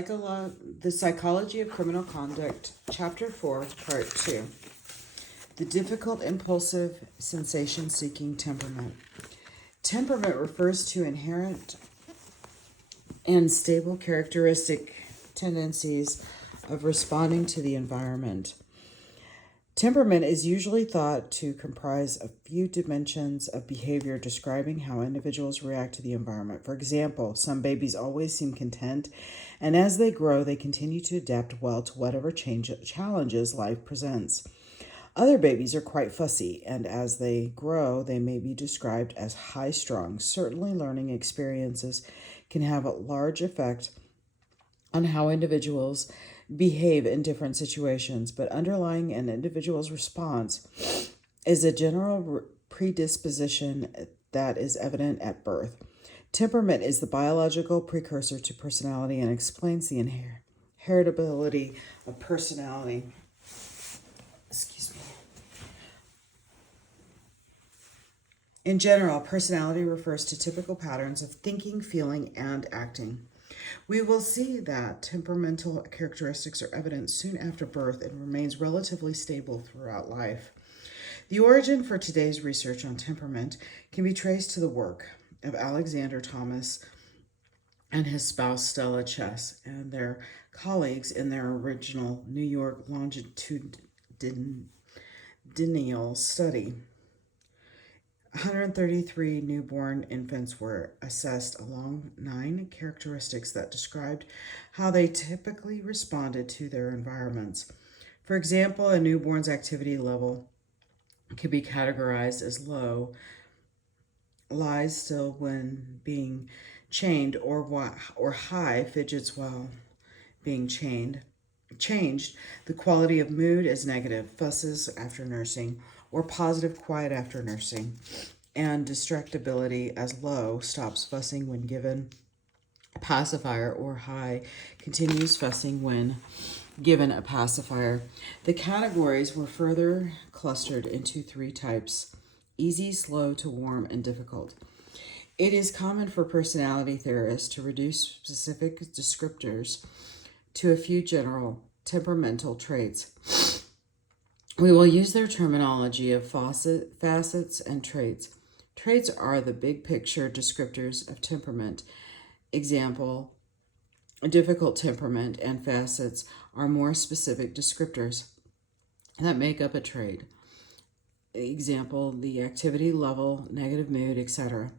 The Psychology of Criminal Conduct, Chapter 4, Part 2. The difficult, impulsive, sensation-seeking temperament. Temperament refers to inherent and stable characteristic tendencies of responding to the environment. Temperament is usually thought to comprise a few dimensions of behavior describing how individuals react to the environment. For example, some babies always seem content, and as they grow, they continue to adapt well to whatever challenges life presents. Other babies are quite fussy, and as they grow, they may be described as high-strung. Certainly, learning experiences can have a large effect on how individuals behave in different situations, but underlying an individual's response is a general predisposition that is evident at birth. Temperament is the biological precursor to personality and explains the heritability of personality. Excuse me. In general, personality refers to typical patterns of thinking, feeling, and acting. We will see that temperamental characteristics are evident soon after birth and remains relatively stable throughout life. The origin for today's research on temperament can be traced to the work of Alexander Thomas and his spouse Stella Chess and their colleagues in their original New York longitudinal study. 133 newborn infants were assessed along 9 characteristics that described how they typically responded to their environments. For example, a newborn's activity level could be categorized as low, lies still when being chained, or high, fidgets while being changed. The quality of mood is negative, fusses after nursing, or positive, quiet after nursing, and distractibility as low, stops fussing when given a pacifier, or high, continues fussing when given a pacifier. The categories were further clustered into 3 types: easy, slow to warm, and difficult. It is common for personality theorists to reduce specific descriptors to a few general temperamental traits. We will use their terminology of facets and traits. Traits are the big picture descriptors of temperament. Example, a difficult temperament, and facets are more specific descriptors that make up a trait. Example, the activity level, negative mood, etc.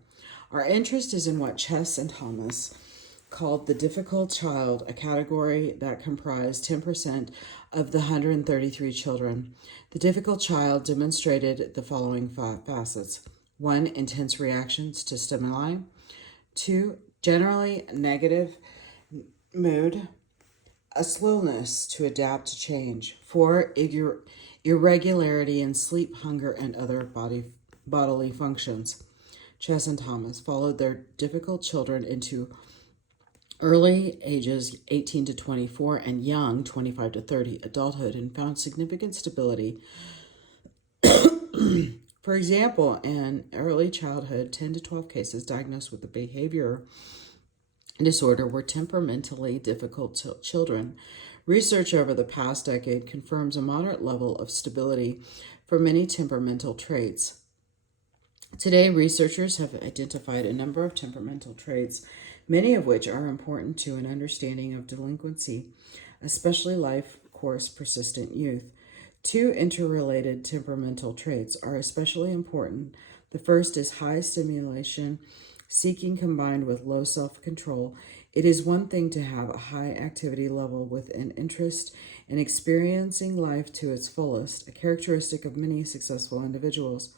Our interest is in what Chess and Thomas called the difficult child, a category that comprised 10% of the 133 children. The difficult child demonstrated the following 5 facets. 1, intense reactions to stimuli. 2, generally negative mood, a slowness to adapt to change. 4, irregularity in sleep, hunger, and other bodily functions. Chess and Thomas followed their difficult children into early ages 18 to 24 and young 25 to 30 adulthood and found significant stability. For example, in early childhood, 10 to 12 cases diagnosed with a behavior disorder were temperamentally difficult children. Research over the past decade confirms a moderate level of stability for many temperamental traits. Today, researchers have identified a number of temperamental traits, many of which are important to an understanding of delinquency, especially life course persistent youth. 2 interrelated temperamental traits are especially important. The first is high stimulation seeking combined with low self-control. It is one thing to have a high activity level with an interest in experiencing life to its fullest, a characteristic of many successful individuals.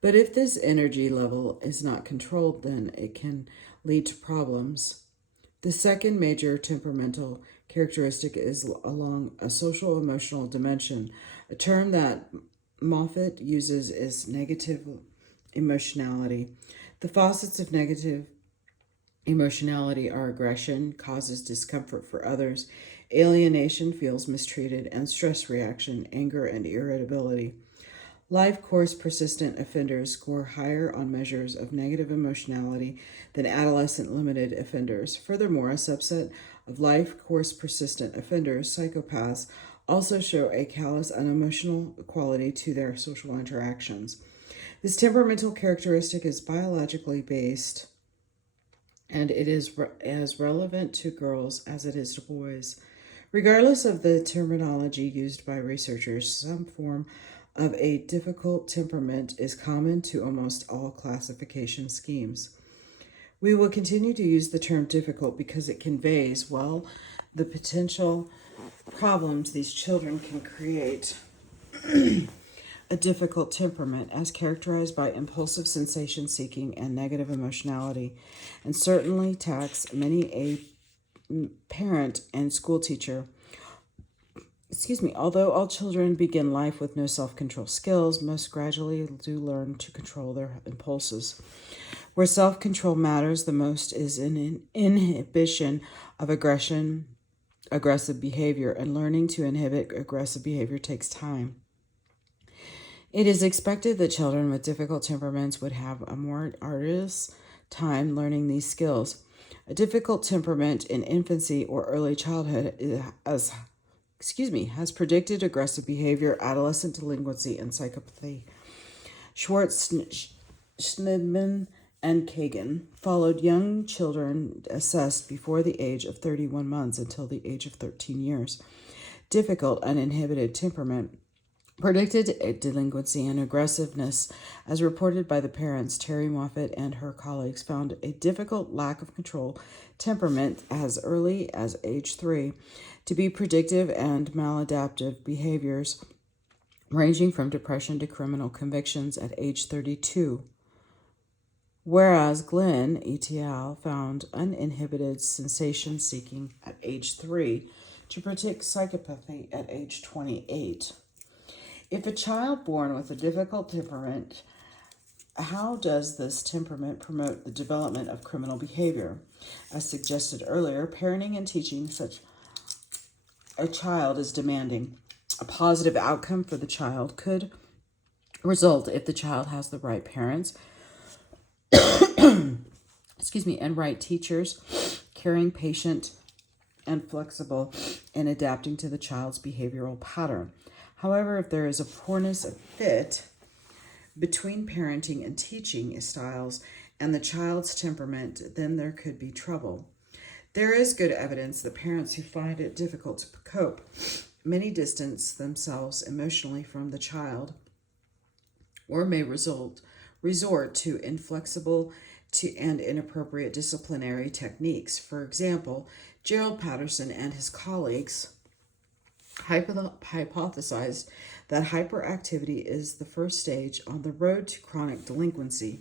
But if this energy level is not controlled, then it can lead to problems. The second major temperamental characteristic is along a social emotional dimension. A term that Moffat uses is negative emotionality. The facets of negative emotionality are aggression, causes discomfort for others, alienation, feels mistreated, and stress reaction, anger, and irritability. Life course persistent offenders score higher on measures of negative emotionality than adolescent limited offenders. Furthermore, a subset of life course persistent offenders, psychopaths, also show a callous, unemotional quality to their social interactions. This temperamental characteristic is biologically based, and it is as relevant to girls as it is to boys. Regardless of the terminology used by researchers, some form of a difficult temperament is common to almost all classification schemes. We will continue to use the term difficult because it conveys well the potential problems these children can create. A difficult temperament, as characterized by impulsive sensation seeking and negative emotionality, and certainly tax many a parent and school teacher. Although all children begin life with no self control skills, most gradually do learn to control their impulses. Where self control matters the most is in inhibition of aggressive behavior, and learning to inhibit aggressive behavior takes time. It is expected that children with difficult temperaments would have a more arduous time learning these skills. A difficult temperament in infancy or early childhood has predicted aggressive behavior, adolescent delinquency, and psychopathy. Schwartz, Schneidman, and Kagan followed young children assessed before the age of 31 months until the age of 13 years. Difficult, uninhibited temperament predicted delinquency and aggressiveness, as reported by the parents. Terry Moffat and her colleagues found a difficult lack of control temperament as early as age 3 to be predictive and maladaptive behaviors, ranging from depression to criminal convictions at age 32. Whereas Glenn et al. Found uninhibited sensation seeking at age 3 to predict psychopathy at age 28. If a child born with a difficult temperament, how does this temperament promote the development of criminal behavior? As suggested earlier, parenting and teaching such a child is demanding. A positive outcome for the child could result if the child has the right parents, and right teachers, caring, patient, and flexible in adapting to the child's behavioral pattern. However, if there is a poorness of fit between parenting and teaching styles and the child's temperament, then there could be trouble. There is good evidence that parents who find it difficult to cope may distance themselves emotionally from the child or may resort to inflexible and inappropriate disciplinary techniques. For example, Gerald Patterson and his colleagues hypothesized that hyperactivity is the first stage on the road to chronic delinquency.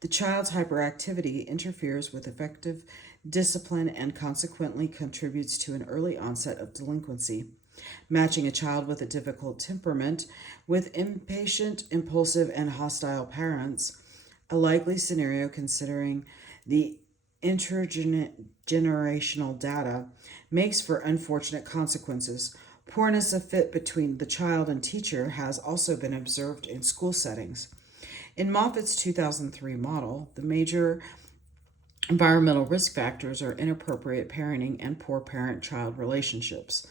The child's hyperactivity interferes with effective discipline and consequently contributes to an early onset of delinquency. Matching a child with a difficult temperament with impatient, impulsive, and hostile parents, a likely scenario considering the intergenerational data, makes for unfortunate consequences. Poorness of fit between the child and teacher has also been observed in school settings. In Moffat's 2003 model, the major environmental risk factors are inappropriate parenting and poor parent-child relationships.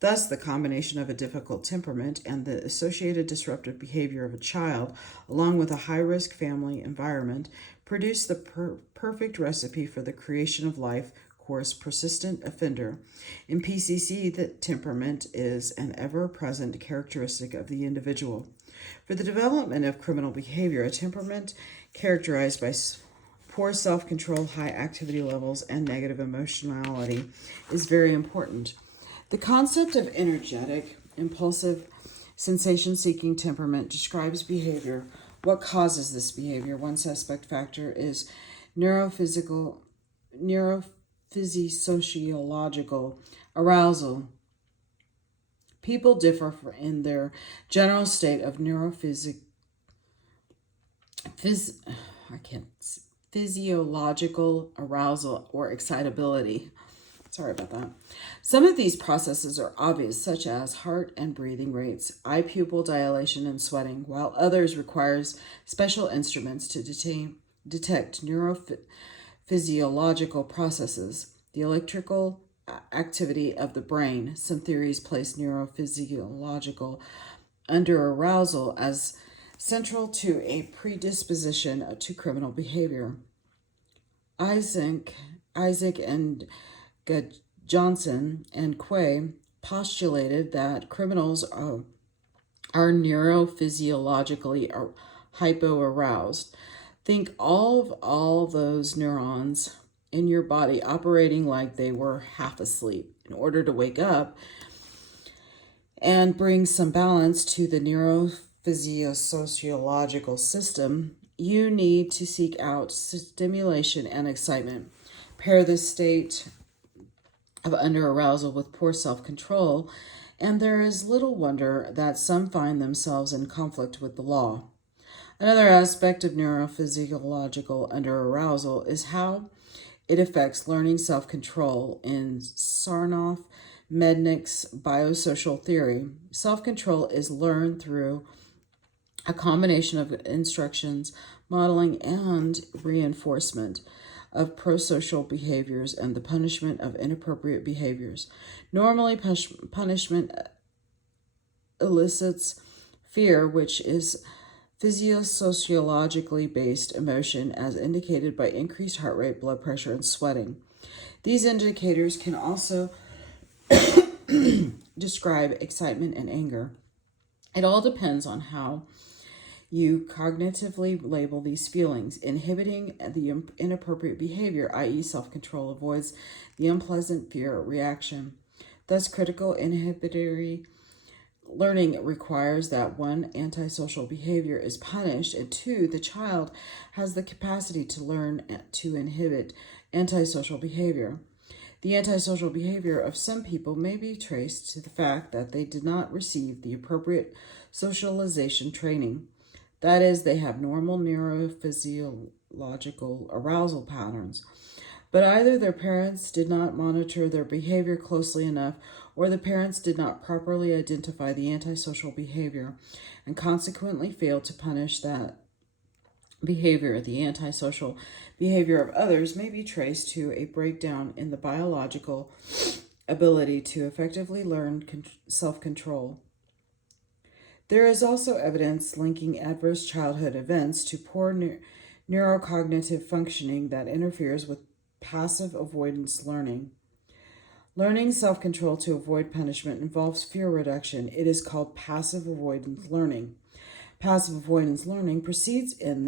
Thus, the combination of a difficult temperament and the associated disruptive behavior of a child, along with a high-risk family environment, produce the perfect recipe for the creation of life course persistent offender. In PCC, the temperament is an ever-present characteristic of the individual. For the development of criminal behavior, a temperament characterized by poor self-control, high activity levels, and negative emotionality is very important. The concept of energetic, impulsive, sensation-seeking temperament describes behavior. What causes this behavior? One suspect factor is neurophysiological arousal. People differ in their general state of physiological arousal or excitability. Sorry about that. Some of these processes are obvious, such as heart and breathing rates, eye pupil dilation and sweating, while others requires special instruments to detect neurophysiological processes. The electrical activity of the brain. Some theories place neurophysiological underarousal as central to a predisposition to criminal behavior. Isaac, Isaac and Johnson and Quay postulated that criminals are neurophysiologically hypoaroused. Think of all those neurons in your body operating like they were half asleep. In order to wake up and bring some balance to the neurophysiological system, you need to seek out stimulation and excitement. Pair this state of underarousal with poor self-control, and there is little wonder that some find themselves in conflict with the law. Another aspect of neurophysiological underarousal is how it affects learning self-control. In Sarnoff Mednick's biosocial theory, self-control is learned through a combination of instructions, modeling, and reinforcement of prosocial behaviors and the punishment of inappropriate behaviors. Normally, punishment elicits fear, which is physiosociologically based emotion as indicated by increased heart rate, blood pressure, and sweating. These indicators can also describe excitement and anger. It all depends on how you cognitively label these feelings. Inhibiting the inappropriate behavior, i.e., self-control, avoids the unpleasant fear reaction. Thus, critical inhibitory learning requires that one, antisocial behavior is punished, and two, the child has the capacity to learn to inhibit antisocial behavior. The antisocial behavior of some people may be traced to the fact that they did not receive the appropriate socialization training. That is, they have normal neurophysiological arousal patterns. But either their parents did not monitor their behavior closely enough, or the parents did not properly identify the antisocial behavior and consequently failed to punish that behavior. The antisocial behavior of others may be traced to a breakdown in the biological ability to effectively learn self-control. There is also evidence linking adverse childhood events to poor neurocognitive functioning that interferes with passive avoidance learning. Learning self-control to avoid punishment involves fear reduction. It is called passive avoidance learning. Passive avoidance learning proceeds in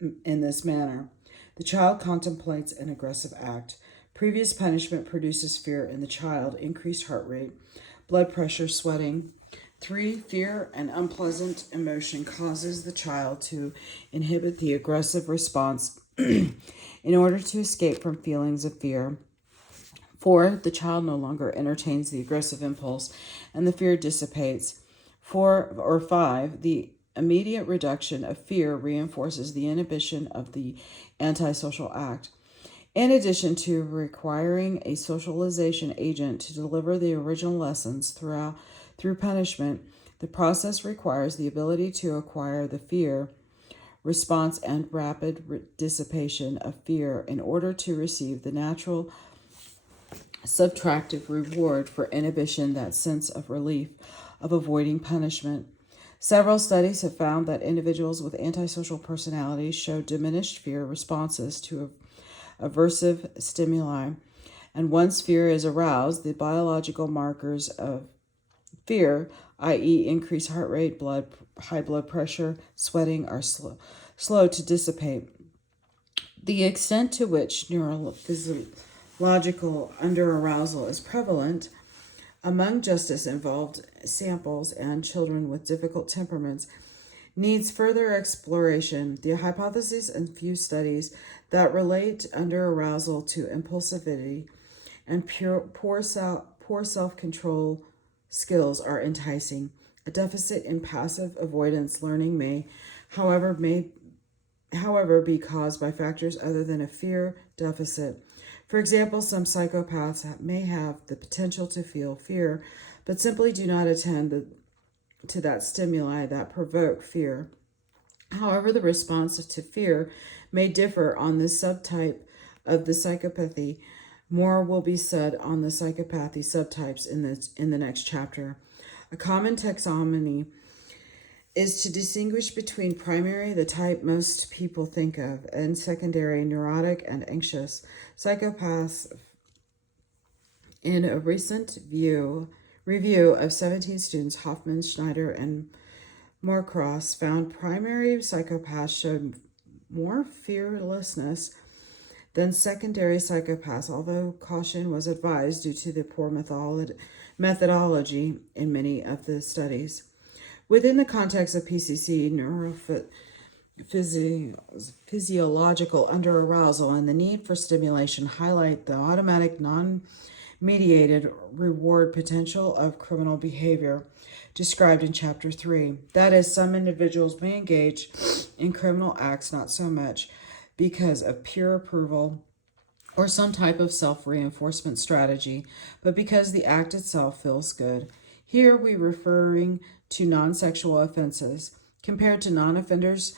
this manner. The child contemplates an aggressive act. Previous punishment produces fear in the child, increased heart rate, blood pressure, sweating. 3. Fear and unpleasant emotion causes the child to inhibit the aggressive response in order to escape from feelings of fear. 4. The child no longer entertains the aggressive impulse and the fear dissipates. 4 or 5. The immediate reduction of fear reinforces the inhibition of the antisocial act. In addition to requiring a socialization agent to deliver the original lessons through punishment, the process requires the ability to acquire the fear response and rapid dissipation of fear in order to receive the natural subtractive reward for inhibition, that sense of relief of avoiding punishment. Several studies have found that individuals with antisocial personalities show diminished fear responses to aversive stimuli, and once fear is aroused, the biological markers of fear, i.e., increased heart rate, high blood pressure, sweating, are slow to dissipate. The extent to which neurophysiological underarousal is prevalent among justice-involved samples and children with difficult temperaments needs further exploration. The hypotheses in few studies that relate underarousal to impulsivity and poor self-control skills are enticing. A deficit in passive avoidance learning may, however, be caused by factors other than a fear deficit. For example, some psychopaths may have the potential to feel fear, but simply do not attend to that stimuli that provoke fear. However, the response to fear may differ on this subtype of the psychopathy. More will be said on the psychopathy subtypes in the next chapter. A common taxonomy is to distinguish between primary, the type most people think of, and secondary, neurotic and anxious psychopaths. In a recent review of 17 students, Hoffman, Schneider, and Moorcross found primary psychopaths showed more fearlessness than secondary psychopaths, although caution was advised due to the poor methodology in many of the studies. Within the context of PCC, physiological underarousal and the need for stimulation highlight the automatic, non-mediated reward potential of criminal behavior described in Chapter 3. That is, some individuals may engage in criminal acts not so much because of peer approval or some type of self-reinforcement strategy, but because the act itself feels good. Here we're referring to non-sexual offenses. Compared to non-offenders,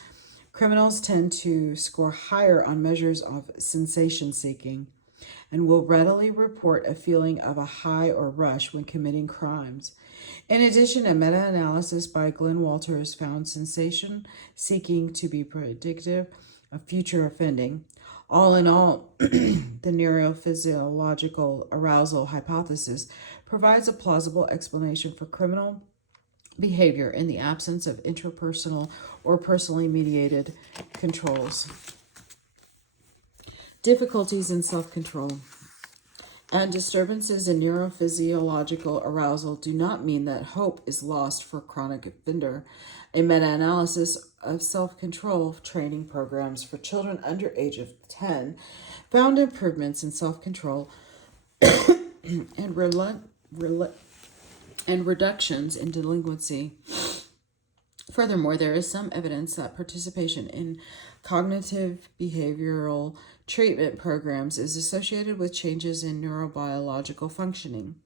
criminals tend to score higher on measures of sensation seeking and will readily report a feeling of a high or rush when committing crimes. In addition, a meta-analysis by Glenn Walters found sensation seeking to be predictive of future offending. All in all, the neurophysiological arousal hypothesis provides a plausible explanation for criminal behavior in the absence of interpersonal or personally mediated controls. Difficulties in self-control and disturbances in neurophysiological arousal do not mean that hope is lost for chronic offender. A meta-analysis of self-control training programs for children under age of 10 found improvements in self-control and reductions in delinquency. Furthermore, there is some evidence that participation in cognitive behavioral treatment programs is associated with changes in neurobiological functioning.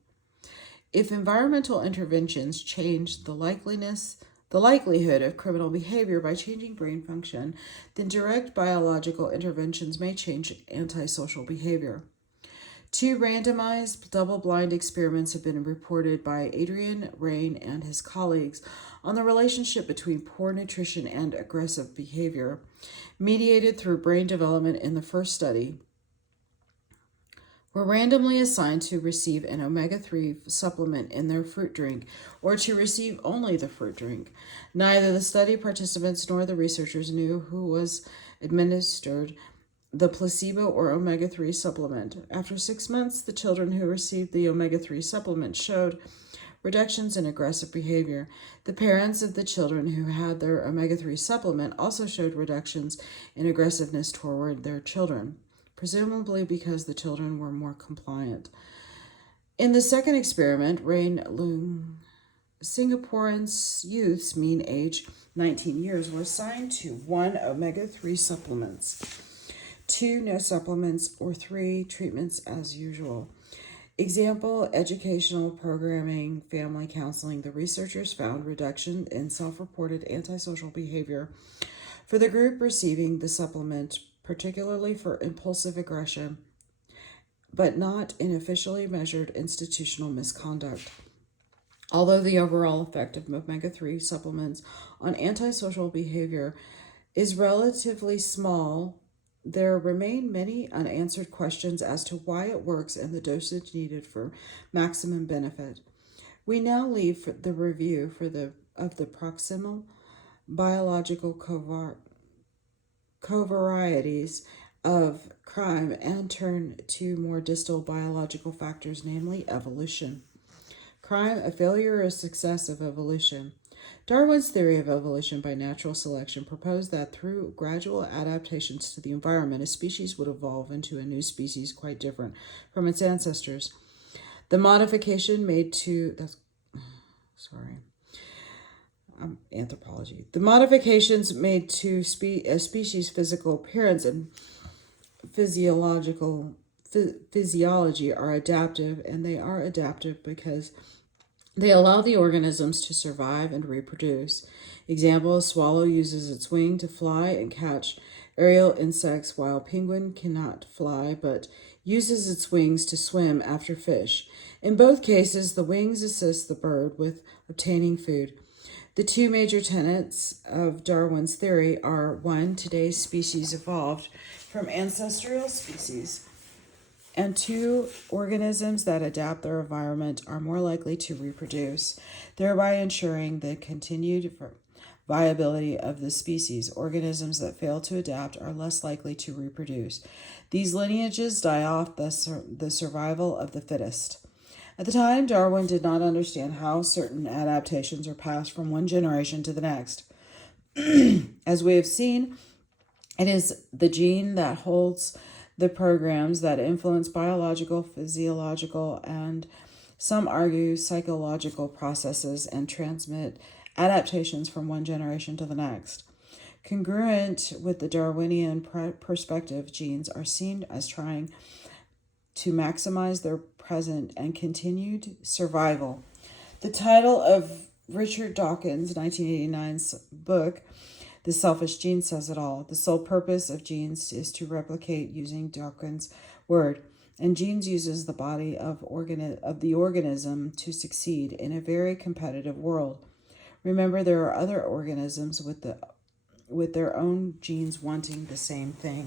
If environmental interventions change the likelihood of criminal behavior by changing brain function, then direct biological interventions may change antisocial behavior. 2 randomized double-blind experiments have been reported by Adrian Rain and his colleagues on the relationship between poor nutrition and aggressive behavior, mediated through brain development. In the first study, were randomly assigned to receive an omega-3 supplement in their fruit drink or to receive only the fruit drink. Neither the study participants nor the researchers knew who was administered the placebo or omega-3 supplement. After 6 months, the children who received the omega-3 supplement showed reductions in aggressive behavior. The parents of the children who had their omega-3 supplement also showed reductions in aggressiveness toward their children, presumably because the children were more compliant. In the second experiment, Singaporean youth's mean age, 19 years, were assigned to 1 omega-3 supplements, 2 no supplements, or 3 treatments as usual. Example, educational programming, family counseling. The researchers found reduction in self-reported antisocial behavior for the group receiving the supplement, particularly for impulsive aggression, but not in officially measured institutional misconduct. Although the overall effect of omega-3 supplements on antisocial behavior is relatively small, there remain many unanswered questions as to why it works and the dosage needed for maximum benefit. We now leave the review of the proximal biological covarieties of crime and turn to more distal biological factors, namely evolution. Crime, a failure or success of evolution. Darwin's theory of evolution by natural selection proposed that through gradual adaptations to the environment, a species would evolve into a new species quite different from its ancestors. The modification made to anthropology. The modifications made to a species' physical appearance and physiology are adaptive, and they are adaptive because they allow the organisms to survive and reproduce. Example, a swallow uses its wing to fly and catch aerial insects, while penguin cannot fly but uses its wings to swim after fish. In both cases, the wings assist the bird with obtaining food. The two major tenets of Darwin's theory are: one, today's species evolved from ancestral species, and two, organisms that adapt their environment are more likely to reproduce, thereby ensuring the continued viability of the species. Organisms that fail to adapt are less likely to reproduce. These lineages die off, thus the survival of the fittest. At the time, Darwin did not understand how certain adaptations are passed from one generation to the next. As we have seen, it is the gene that holds the programs that influence biological, physiological, and some argue psychological processes and transmit adaptations from one generation to the next. Congruent with the Darwinian perspective, genes are seen as trying to maximize their present and continued survival. The title of Richard Dawkins' 1989 book, The Selfish Gene, says it all. The sole purpose of genes is to replicate, using Dawkins' word, and genes uses the body of the organism to succeed in a very competitive world. Remember, there are other organisms with their own genes wanting the same thing.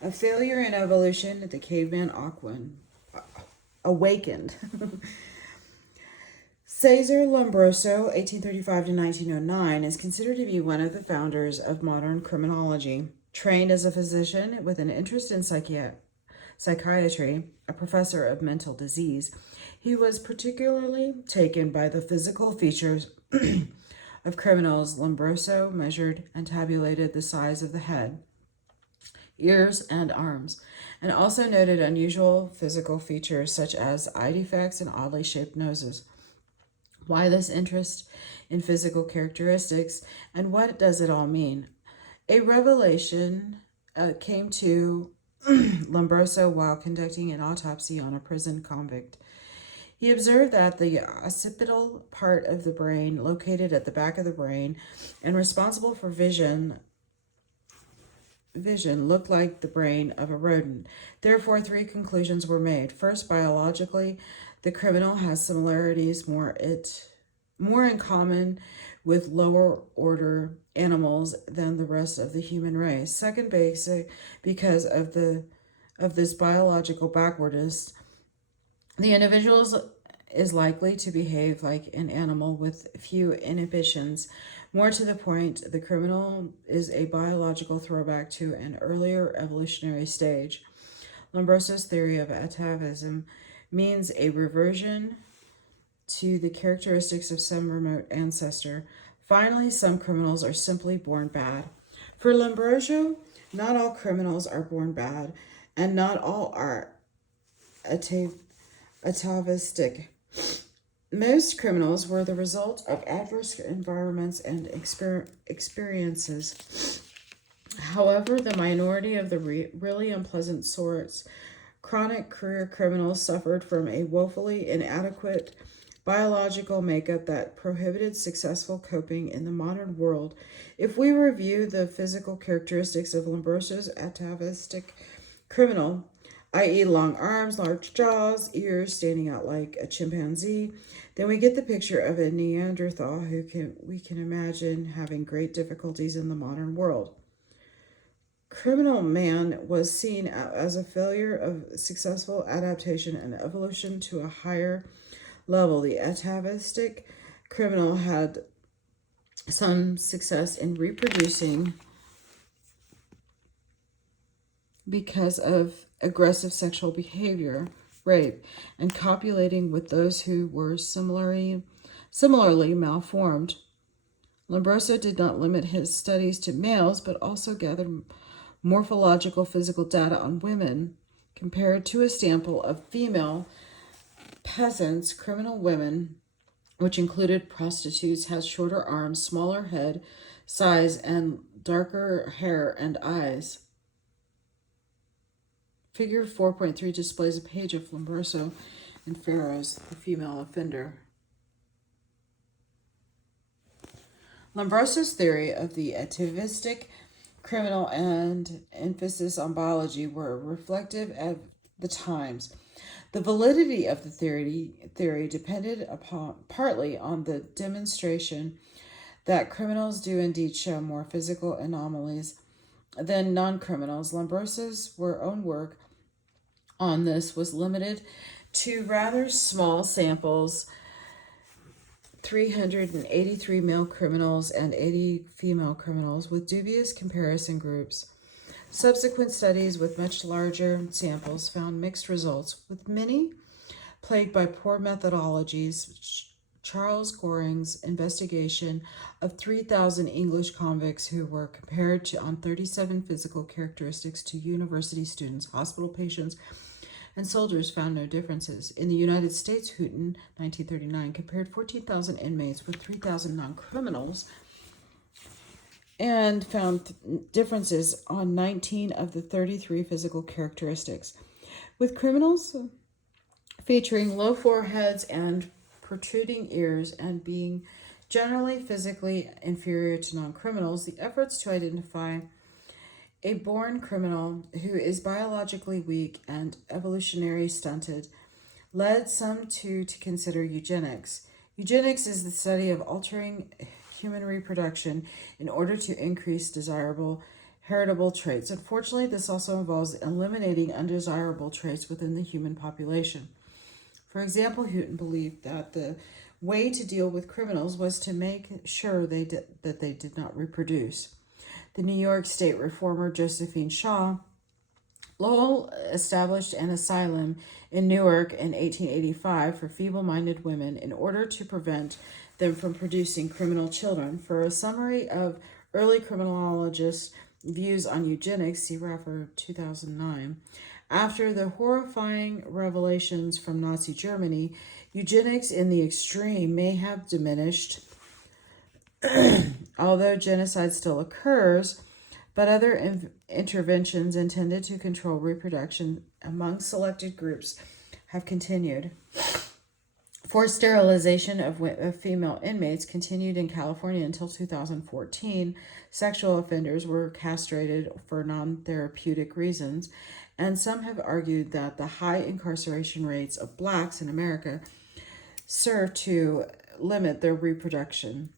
A failure in evolution, the caveman awakened. Cesar Lombroso, 1835 to 1909, is considered to be one of the founders of modern criminology. Trained as a physician with an interest in psychiatry, a professor of mental disease, he was particularly taken by the physical features of criminals. Lombroso measured and tabulated the size of the head, ears, and arms, and also noted unusual physical features such as eye defects and oddly shaped noses. Why this interest in physical characteristics, and what does it all mean? A revelation came to Lombroso while conducting an autopsy on a prison convict. He observed that the occipital part of the brain, located at the back of the brain and responsible for vision looked like the brain of a rodent. Therefore, three conclusions were made. First, biologically, the criminal has similarities more in common with lower order animals than the rest of the human race. Second, because of this biological backwardness, the individual is likely to behave like an animal with few inhibitions. More to the point, the criminal is a biological throwback to an earlier evolutionary stage. Lombroso's theory of atavism means a reversion to the characteristics of some remote ancestor. Finally, some criminals are simply born bad. For Lombroso, not all criminals are born bad, and not all are atavistic. Most criminals were the result of adverse environments and experiences. However, the minority of the really unpleasant sorts, chronic career criminals, suffered from a woefully inadequate biological makeup that prohibited successful coping in the modern world. If we review the physical characteristics of Lombroso's atavistic criminal, i.e. long arms, large jaws, ears standing out like a chimpanzee, then we get the picture of a Neanderthal who we can imagine having great difficulties in the modern world. Criminal man was seen as a failure of successful adaptation and evolution to a higher level. The atavistic criminal had some success in reproducing because of aggressive sexual behavior, rape, and copulating with those who were similarly malformed. Lombroso did not limit his studies to males, but also gathered morphological physical data on women. Compared to a sample of female peasants, criminal women, which included prostitutes, had shorter arms, smaller head size, and darker hair and eyes. Figure 4.3 displays a page of Lombroso and Pharaoh's, the female offender. Lombroso's theory of the atavistic criminal and emphasis on biology were reflective the times. The validity of the theory depended upon partly on the demonstration that criminals do indeed show more physical anomalies than non-criminals. Lombroso's own work on this was limited to rather small samples, 383 male criminals and 80 female criminals, with dubious comparison groups. Subsequent studies with much larger samples found mixed results, with many plagued by poor methodologies. Charles Goring's investigation of 3,000 English convicts who were compared on 37 physical characteristics to university students, hospital patients, and soldiers found no differences. In the United States, Houghton, 1939, compared 14,000 inmates with 3,000 non-criminals and found differences on 19 of the 33 physical characteristics, with criminals featuring low foreheads and protruding ears and being generally physically inferior to non-criminals. The efforts to identify a born criminal who is biologically weak and evolutionarily stunted led some to consider eugenics. Eugenics is the study of altering human reproduction in order to increase desirable heritable traits. Unfortunately, this also involves eliminating undesirable traits within the human population. For example, Houghton believed that the way to deal with criminals was to make sure that they did not reproduce. The New York State reformer Josephine Shaw Lowell established an asylum in Newark in 1885 for feeble-minded women in order to prevent them from producing criminal children. For a summary of early criminologists' views on eugenics, see Raffer 2009. After the horrifying revelations from Nazi Germany, eugenics in the extreme may have diminished, although genocide still occurs, but other interventions intended to control reproduction among selected groups have continued. Forced sterilization of female inmates continued in California until 2014. Sexual offenders were castrated for non-therapeutic reasons, and some have argued that the high incarceration rates of blacks in America serve to limit their reproduction.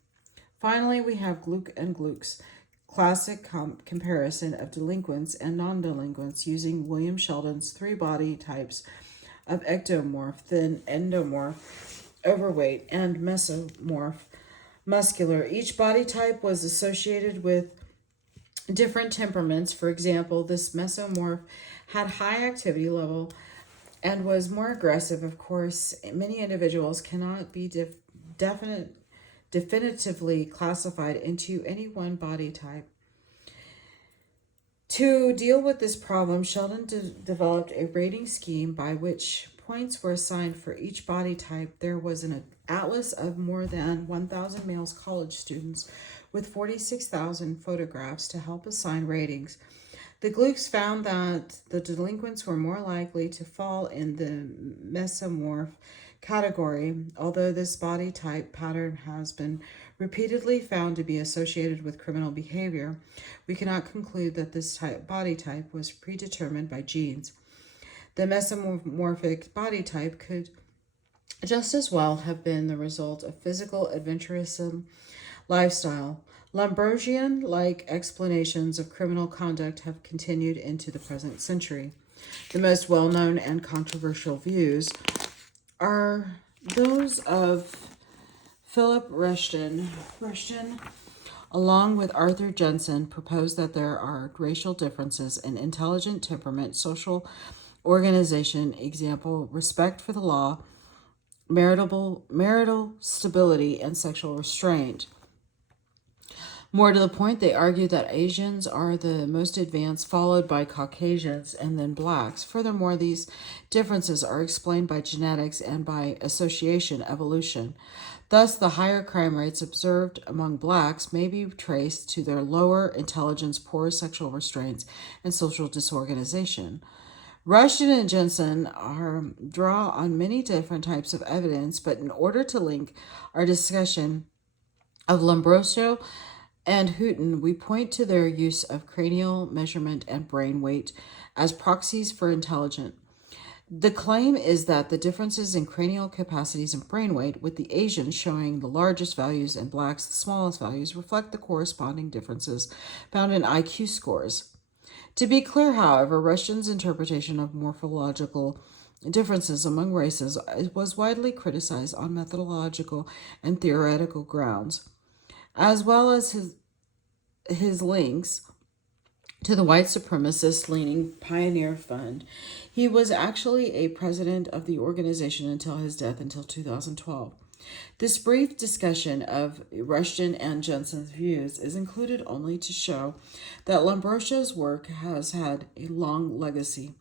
Finally, we have Gluck and Gluck's classic comparison of delinquents and non-delinquents using William Sheldon's three body types of ectomorph, thin, endomorph, overweight, and mesomorph, muscular. Each body type was associated with different temperaments. For example, this mesomorph had high activity level and was more aggressive. Of course, many individuals cannot be definitively classified into any one body type. To deal with this problem, Sheldon developed a rating scheme by which points were assigned for each body type. There was an atlas of more than 1,000 male college students with 46,000 photographs to help assign ratings. The Glucks found that the delinquents were more likely to fall in the mesomorph category. Although this body type pattern has been repeatedly found to be associated with criminal behavior, we cannot conclude that this body type was predetermined by genes. The mesomorphic body type could just as well have been the result of physical adventurism lifestyle. Lombrosian-like explanations of criminal conduct have continued into the present century. The most well-known and controversial views are those of Philip Rushton, along with Arthur Jensen, proposed that there are racial differences in intelligent temperament, social organization, example, respect for the law, marital stability, and sexual restraint. More to the point, they argue that Asians are the most advanced, followed by Caucasians, and then blacks. Furthermore, these differences are explained by genetics and by association evolution. Thus, the higher crime rates observed among blacks may be traced to their lower intelligence, poor sexual restraints, and social disorganization. Rushton and Jensen draw on many different types of evidence, but in order to link our discussion of Lombroso and Houghton, we point to their use of cranial measurement and brain weight as proxies for intelligence. The claim is that the differences in cranial capacities and brain weight, with the Asians showing the largest values and blacks the smallest values, reflect the corresponding differences found in IQ scores. To be clear, however, Rushton's interpretation of morphological differences among races was widely criticized on methodological and theoretical grounds, as well as his links to the white supremacist leaning Pioneer Fund. He was actually a president of the organization until his death until 2012. This brief discussion of Rushton and Jensen's views is included only to show that Lombrosia's work has had a long legacy.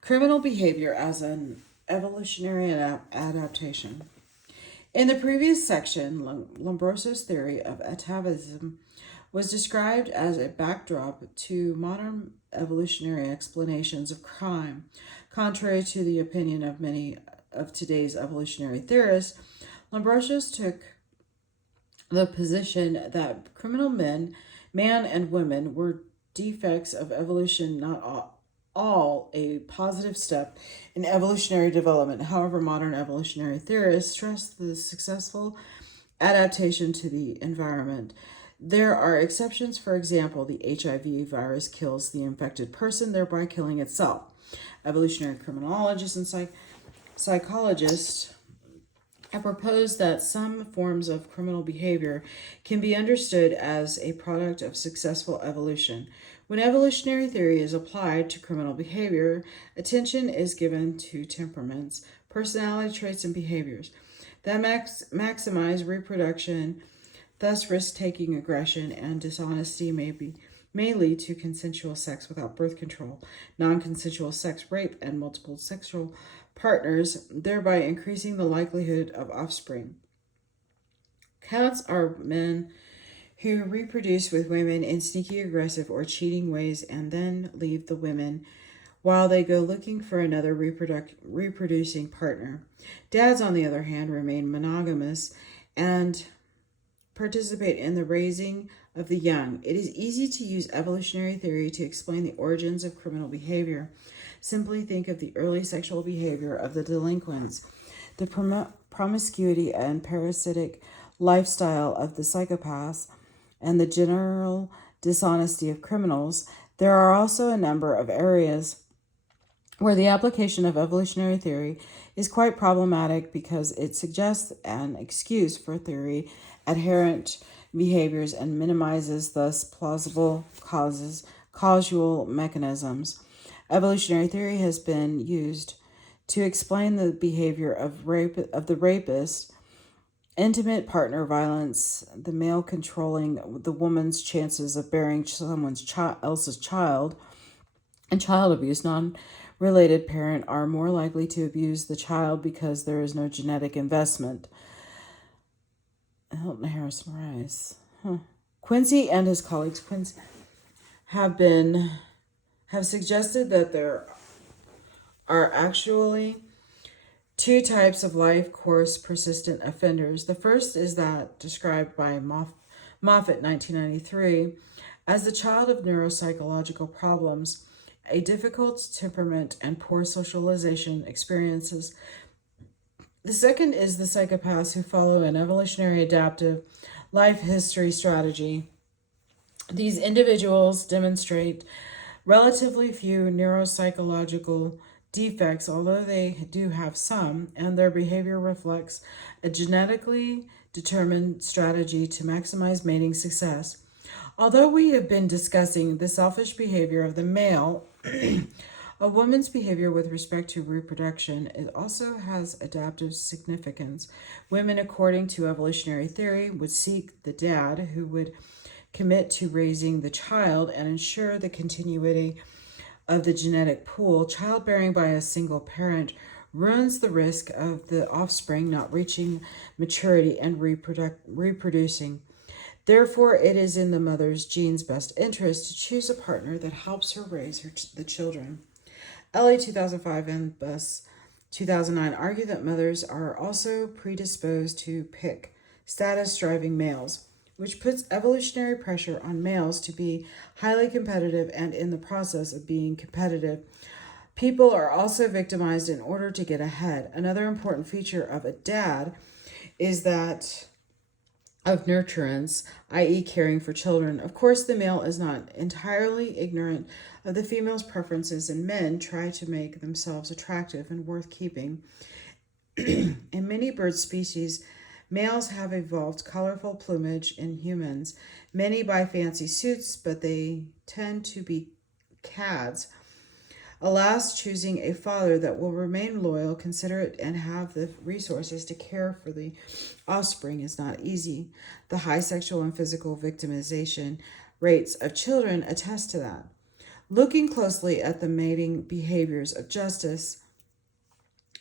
Criminal behavior as an evolutionary adaptation. In the previous section, Lombrosia's theory of atavism was described as a backdrop to modern evolutionary explanations of crime. Contrary to the opinion of many of today's evolutionary theorists, Lombrosius took the position that criminal man and women were defects of evolution, not all a positive step in evolutionary development. However, modern evolutionary theorists stress the successful adaptation to the environment. There are exceptions. For example, the HIV virus kills the infected person, thereby killing itself. Evolutionary criminologists and psychologists have proposed that some forms of criminal behavior can be understood as a product of successful evolution. When evolutionary theory is applied to criminal behavior, attention is given to temperaments, personality traits, and behaviors that maximize reproduction. Thus, risk-taking, aggression, and dishonesty may lead to consensual sex without birth control, non-consensual sex, rape, and multiple sexual partners, thereby increasing the likelihood of offspring. Counts are men who reproduce with women in sneaky, aggressive, or cheating ways and then leave the women while they go looking for another reproducing partner. Dads, on the other hand, remain monogamous and participate in the raising of the young. It is easy to use evolutionary theory to explain the origins of criminal behavior. Simply think of the early sexual behavior of the delinquents, the promiscuity and parasitic lifestyle of the psychopaths, and the general dishonesty of criminals. There are also a number of areas where the application of evolutionary theory is quite problematic because it suggests an excuse for theory adherent behaviors and minimizes thus plausible causal mechanisms. Evolutionary theory has been used to explain the behavior of the rapist, intimate partner violence, the male controlling the woman's chances of bearing someone else's child, and child abuse. Non-related parent are more likely to abuse the child because there is no genetic investment. Hilton Harrison Rice. Quincy and his colleagues have suggested that there are actually two types of life course persistent offenders. The first is that described by Moffat 1993 as the child of neuropsychological problems, a difficult temperament, and poor socialization experiences. The second is the psychopaths who follow an evolutionary adaptive life history strategy. These individuals demonstrate relatively few neuropsychological defects, although they do have some, and their behavior reflects a genetically determined strategy to maximize mating success. Although we have been discussing the selfish behavior of the male, a woman's behavior with respect to reproduction also has adaptive significance. Women, according to evolutionary theory, would seek the dad who would commit to raising the child and ensure the continuity of the genetic pool. Childbearing by a single parent runs the risk of the offspring not reaching maturity and reproducing. Therefore, it is in the mother's gene's best interest to choose a partner that helps her raise the children. Ellie 2005 and Buss 2009 argue that mothers are also predisposed to pick status-driving males, which puts evolutionary pressure on males to be highly competitive and in the process of being competitive People are also victimized in order to get ahead. Another important feature of a dad is that of nurturance, i.e., caring for children. Of course, the male is not entirely ignorant of the female's preferences, and men try to make themselves attractive and worth keeping. In many bird species, males have evolved colorful plumage in humans. Many buy fancy suits, but they tend to be cads. Alas, choosing a father that will remain loyal, considerate, and have the resources to care for the offspring is not easy. The high sexual and physical victimization rates of children attest to that. Looking closely at the mating behaviors of justice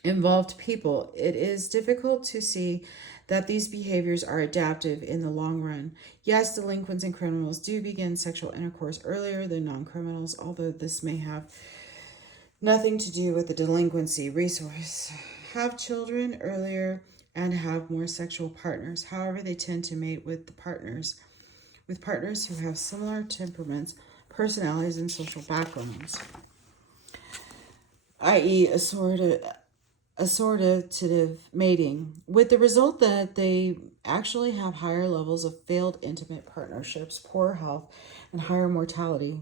involved people, it is difficult to see that these behaviors are adaptive in the long run. Yes, delinquents and criminals do begin sexual intercourse earlier than non criminals, although this may have nothing to do with the delinquency resource. Have children earlier and have more sexual partners. However, they tend to mate with partners who have similar temperaments, personalities, and social backgrounds, i.e., assortative mating, with the result that they actually have higher levels of failed intimate partnerships, poor health, and higher mortality.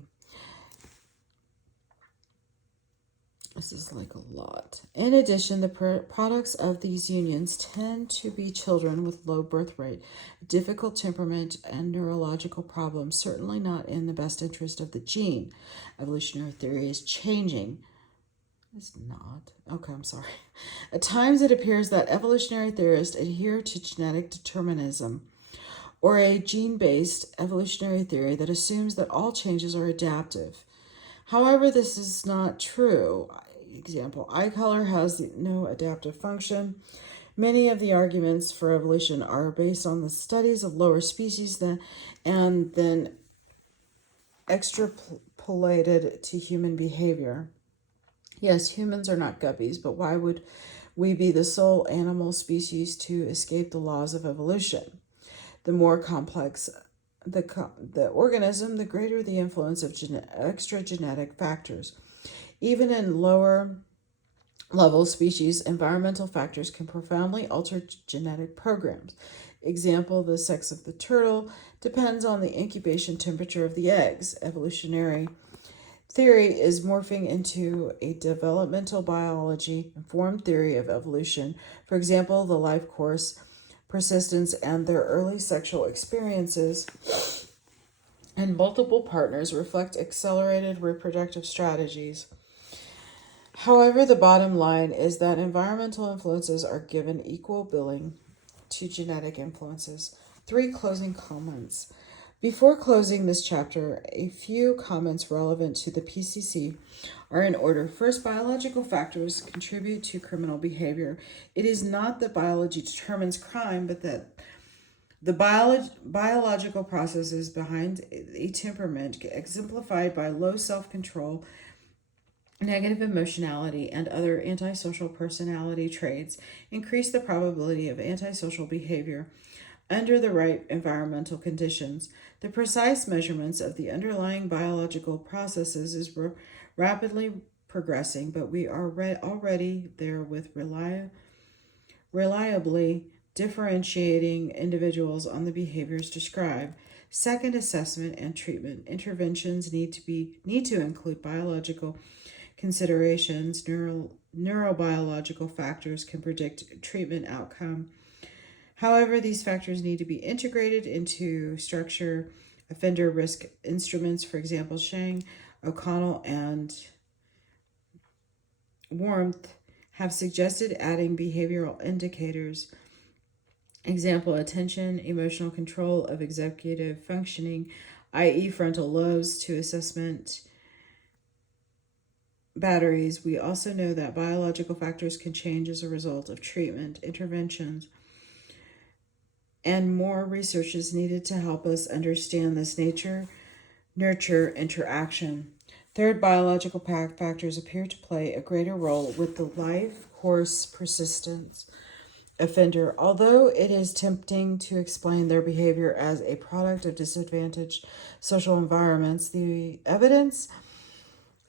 This is like a lot. In addition, the products of these unions tend to be children with low birth rate, difficult temperament, and neurological problems, certainly not in the best interest of the gene. Evolutionary theory is changing. It's not. Okay, I'm sorry. At times it appears that evolutionary theorists adhere to genetic determinism, or a gene-based evolutionary theory that assumes that all changes are adaptive. However, this is not true. Example, eye color has no adaptive function. Many of the arguments for evolution are based on the studies of lower species and then extrapolated to human behavior. Yes, humans are not guppies, but why would we be the sole animal species to escape the laws of evolution? The more complex the organism, the greater the influence of extra genetic factors. Even in lower level species, environmental factors can profoundly alter genetic programs. Example, the sex of the turtle depends on the incubation temperature of the eggs. Evolutionary theory is morphing into a developmental biology informed theory of evolution. For example, the life course, persistence, and their early sexual experiences and multiple partners reflect accelerated reproductive strategies. However, the bottom line is that environmental influences are given equal billing to genetic influences. 3 closing comments. Before closing this chapter, a few comments relevant to the PCC are in order. First, biological factors contribute to criminal behavior. It is not that biology determines crime, but that the biological processes behind a temperament, exemplified by low self-control, negative emotionality, and other antisocial personality traits, increase the probability of antisocial behavior under the right environmental conditions. The precise measurements of the underlying biological processes is rapidly progressing, but we are already there with reliably differentiating individuals on the behaviors described. Second, assessment and treatment interventions need to include biological considerations. Neurobiological factors can predict treatment outcome. However, these factors need to be integrated into structure offender risk instruments. For example, Shang, O'Connell, and Warmth have suggested adding behavioral indicators. Example, attention, emotional control of executive functioning, i.e. frontal lobes, to assessment batteries. We also know that biological factors can change as a result of treatment interventions, and more research is needed to help us understand this nature-nurture interaction. Third, biological factors appear to play a greater role with the life course persistence offender. Although it is tempting to explain their behavior as a product of disadvantaged social environments, the evidence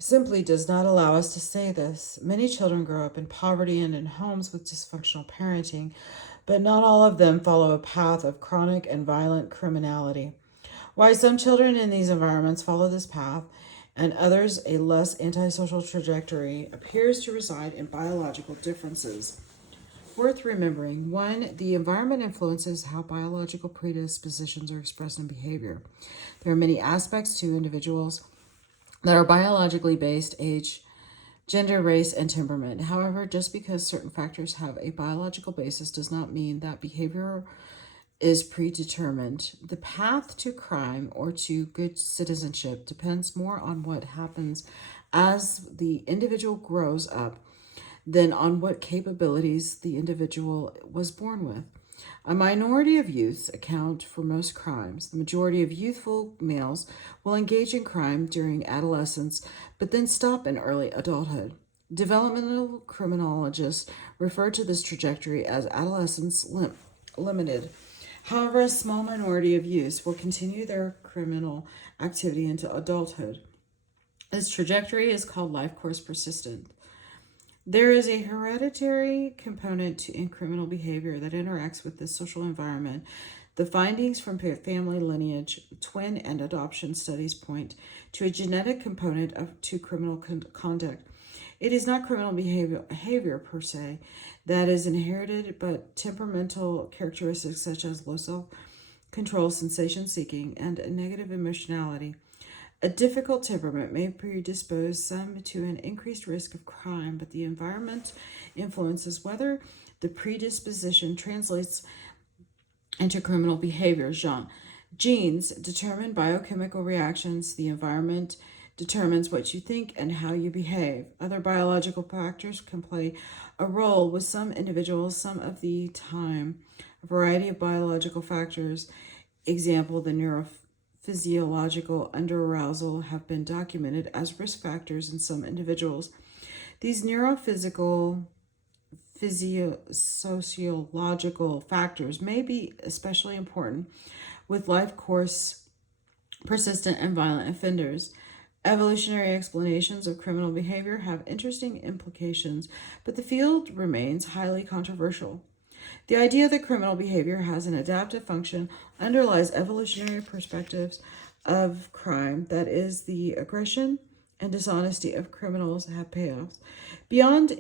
simply does not allow us to say this. Many children grow up in poverty and in homes with dysfunctional parenting, but not all of them follow a path of chronic and violent criminality. Why some children in these environments follow this path and others a less antisocial trajectory appears to reside in biological differences. Worth remembering: 1. The environment influences how biological predispositions are expressed in behavior. There are many aspects to individuals that are biologically based: age, gender, race, and temperament. However, just because certain factors have a biological basis does not mean that behavior is predetermined. The path to crime or to good citizenship depends more on what happens as the individual grows up than on what capabilities the individual was born with. A minority of youths account for most crimes. The majority of youthful males will engage in crime during adolescence, but then stop in early adulthood. Developmental criminologists refer to this trajectory as adolescence limited. However, a small minority of youths will continue their criminal activity into adulthood. This trajectory is called life course persistent. There is a hereditary component in criminal behavior that interacts with the social environment. The findings from family lineage, twin, and adoption studies point to a genetic component to criminal conduct. It is not criminal behavior per se that is inherited, but temperamental characteristics such as low self-control, sensation-seeking, and a negative emotionality. A difficult temperament may predispose some to an increased risk of crime, but the environment influences whether the predisposition translates into criminal behavior. Genes determine biochemical reactions. The environment determines what you think and how you behave. Other biological factors can play a role with some individuals some of the time. A variety of biological factors, example, the neurophysiological underarousal, have been documented as risk factors in some individuals. These sociological factors may be especially important with life course persistent and violent offenders. Evolutionary explanations of criminal behavior have interesting implications, but the field remains highly controversial. The idea that criminal behavior has an adaptive function underlies evolutionary perspectives of crime, that is, the aggression and dishonesty of criminals have payoffs. Beyond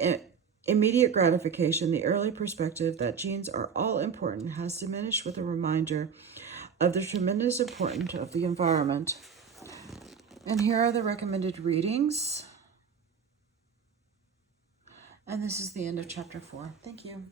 immediate gratification, the early perspective that genes are all important has diminished with a reminder of the tremendous importance of the environment. And here are the recommended readings. And this is the end of chapter 4. Thank you.